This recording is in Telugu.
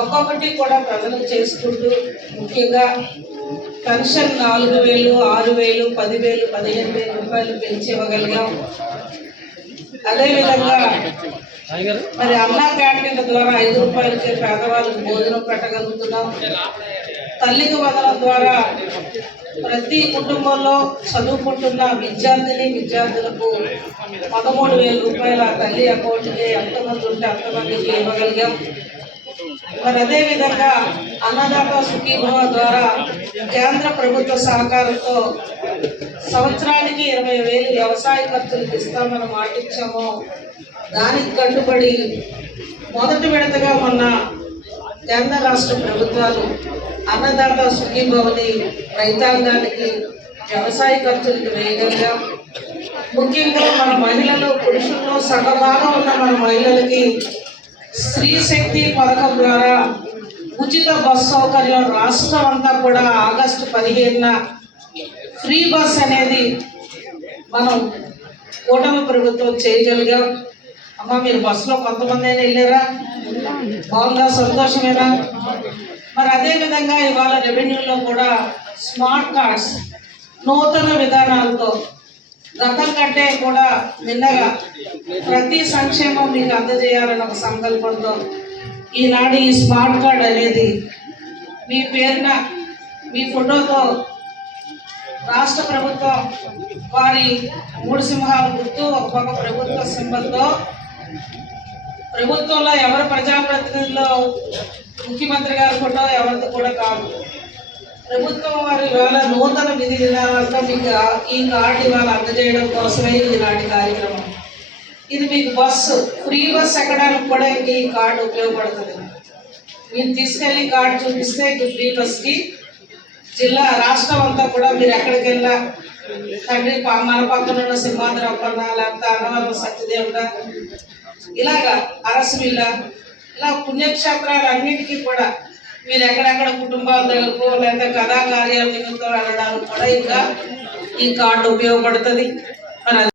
ఒక్కొక్కటి కూడా ప్రజలు చేసుకుంటూ ముఖ్యంగా పెన్షన్ 4,000, 6,000, 10,000, 15,000 రూపాయలు పెంచి ఇవ్వగలిగాం. అదేవిధంగా మరి అన్నా క్యాంటీన్ల ద్వారా 5 రూపాయలకే పేదవాళ్ళకు భోజనం పెట్టగలుగుతున్నాం. తల్లికి వందనం ద్వారా ప్రతి కుటుంబంలో చదువుకుంటున్న విద్యార్థులకు 13,000 రూపాయల తల్లి అకౌంట్కి ఎంతమంది ఉంటే అంతమందికి ఇవ్వగలిగాం. మరి అదేవిధంగా అన్నదాత సుఖీభవ ద్వారా కేంద్ర ప్రభుత్వ సహకారంతో సంవత్సరానికి 20,000 వ్యవసాయ ఖర్చులకు ఇస్తామని మాటిచ్చాము. దానికి కట్టుబడి మొదటి విడతగా మొన్న కేంద్ర రాష్ట్ర ప్రభుత్వాలు అన్నదాత సుఖీభవని రైతాంగానికి వ్యవసాయ ఖర్చులకు వేయగలిగాం. ముఖ్యంగా మన మహిళలు పురుషుల్లో సగభాగం ఉన్న మన మహిళలకి స్త్రీ శక్తి పథకం ద్వారా ఉచిత బస్ సౌకర్యం రాష్ట్రం అంతా కూడా ఆగస్టు 15న ఫ్రీ బస్ అనేది మనం కూటమి ప్రభుత్వం చేయగలిగాం. అమ్మ మీరు బస్సులో కొంతమంది అయినా వెళ్ళారా? బాగుందా? సంతోషమేనా? మరి అదేవిధంగా ఇవాళ రెవెన్యూలో కూడా స్మార్ట్ కార్డ్స్ నూతన విధానాలతో గతం కంటే కూడా మిన్నగా ప్రతి సంక్షేమం మీకు అందజేయాలని ఒక సంకల్పంతో ఈనాడు ఈ స్మార్ట్ కార్డ్ అనేది మీ పేరున మీ ఫోటోతో రాష్ట్ర ప్రభుత్వం వారి 3 సింహాల గుర్తు ఒక పక్క ప్రభుత్వ సింబల్తో ప్రభుత్వంలో ఎవరు ప్రజాప్రతినిధుల్లో ముఖ్యమంత్రి గారి ఫోటో ఎవరిది కూడా కాదు. ప్రభుత్వం వారి ఇవాళ నూతన విధి విధానాలతో మీకు ఈ కార్డు ఇవాళ అందజేయడం కోసమే ఈనాటి కార్యక్రమం. ఇది మీకు బస్సు ఫ్రీ బస్ ఎక్కడానికి కూడా ఈ కార్డు ఉపయోగపడుతుంది. మీరు తీసుకెళ్ళి కార్డు చూపిస్తే ఫ్రీ బస్కి జిల్లా రాష్ట్రం అంతా కూడా మీరు ఎక్కడికి వెళ్ళా తండ్రి మన పక్కన ఉన్న సింహాద్రప్పన్న లేకపోతే అన్నవరం సత్యదేవుడ ఇలాగా అరసవిల్ల ఇలా పుణ్యక్షేత్రాలు అన్నిటికీ కూడా మీరు ఎక్కడెక్కడ కుటుంబాల దగ్గరకు లేదా కళా కార్యాల నిమిత్తం వెళ్ళడానికి కూడా ఇంకా ఈ కార్డు ఉపయోగపడుతుంది.